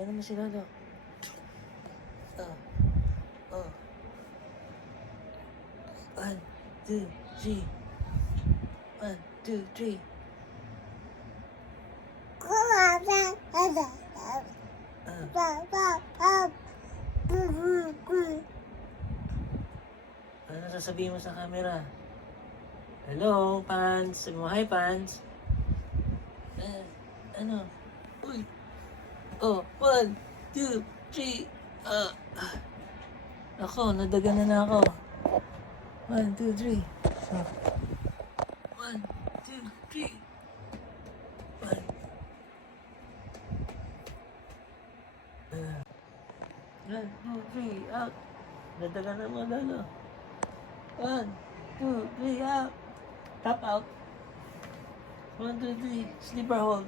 Ganun mo si Lolo. Oh. Oh. 1, 2, 3. 1, 2, 3. Ano sasabihin mo sa camera? Hello, Pans. Sabi mo, hi, Pans. Ano? Uy. Oh, 1, 2, 3. Ako, nadagan na ako. 1, 2, 3. 1, 2, 3. 1. 1, 2, 3. Out. Nadagan na mo, Lolo. 1, 2, 3. Out. Tap out. 1, 2, 3. Sleeper hold.